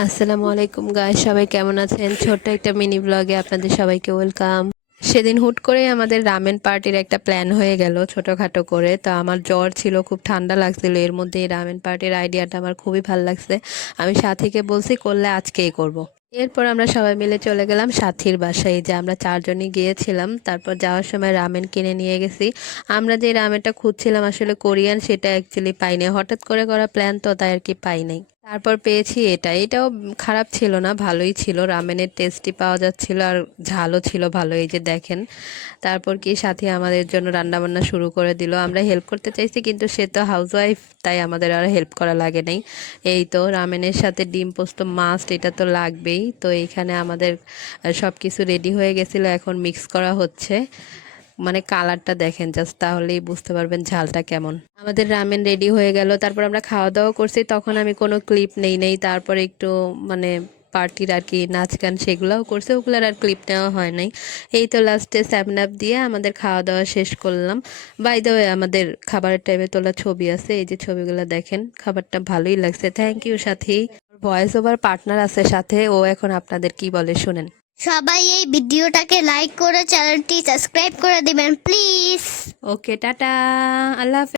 আসসালামু আলাইকুম গাইস, সবাই কেমন আছেন? ছোট্ট একটা মিনি ব্লগে আপনাদের সবাইকে ওয়েলকাম। সেদিন হুট করে আমাদের রামেন পার্টির একটা প্ল্যান হয়ে গেল ছোটখাটো করে। তো আমার জ্বর ছিল, খুব ঠান্ডা লাগছিল, এর মধ্যে এই রামেন পার্টির আইডিয়াটা আমার খুবই ভালো লাগছে। আমি সাথীকে বলছি করলে আজকেই করব। এরপর আমরা সবাই মিলে চলে গেলাম সাথীর বাসায়, যে আমরা চারজনই গিয়েছিলাম। তারপর যাওয়ার সময় রামেন কিনে নিয়ে গেছি। আমরা যে রামেনটা খুঁজছিলাম আসলে কোরিয়ান, সেটা অ্যাকচুয়ালি পাইনি, হঠাৎ করে করা প্ল্যান তো, তাই আর কি পাই নাই। তারপর পেয়েছি এটাও খারাপ ছিল না, ভালোই ছিল, রামেনের টেস্টি পাওয়া যাচ্ছিল আর ঝালও ছিল ভালো, এই যে দেখেন। তারপর কি সাথী আমাদের জন্য রান্না বান্না শুরু করে দিল। আমরা হেল্প করতে চাইছি কিন্তু সে তো হাউসওয়াইফ, তাই আমাদের আর হেল্প করা লাগে নাই। এই তো রামেনের সাথে ডিম পোস্ত মাস্ট, এটা তো লাগবেই। তো এইখানে আমাদের সব কিছু রেডি হয়ে গেছিলো, এখন মিক্স করা হচ্ছে। মানে কালারটা দেখেন জাস্ট, তাহলেই বুঝতে পারবেন ঝালটা কেমন। আমাদের রামেন রেডি হয়ে গেল, তারপর আমরা খাওয়া দাওয়া করছি। তখন আমি কোনো ক্লিপ নেই তারপর একটু মানে পার্টির আর কি নাচ গান সেগুলোও করছে, ওগুলোর আর ক্লিপ নেওয়া হয় নাই। এই তো লাস্টে 7 আপ দিয়ে আমাদের খাওয়া দাওয়া শেষ করলাম। বাই দ্য ওয়ে, আমাদের খাবারের টাইমে তোলা ছবি আছে, এই যে ছবিগুলো দেখেন। খাবারটা ভালোই লাগছে, thank you Sathi. Voice over partner আছে সাথে, ও এখন আপনাদের কি বলে শুনেন। সবাই এই ভিডিওটাকে লাইক করে চ্যানেলটি সাবস্ক্রাইব করে দিবেন প্লিজ। ওকে, টাটা, আল্লাহ হাফেজ।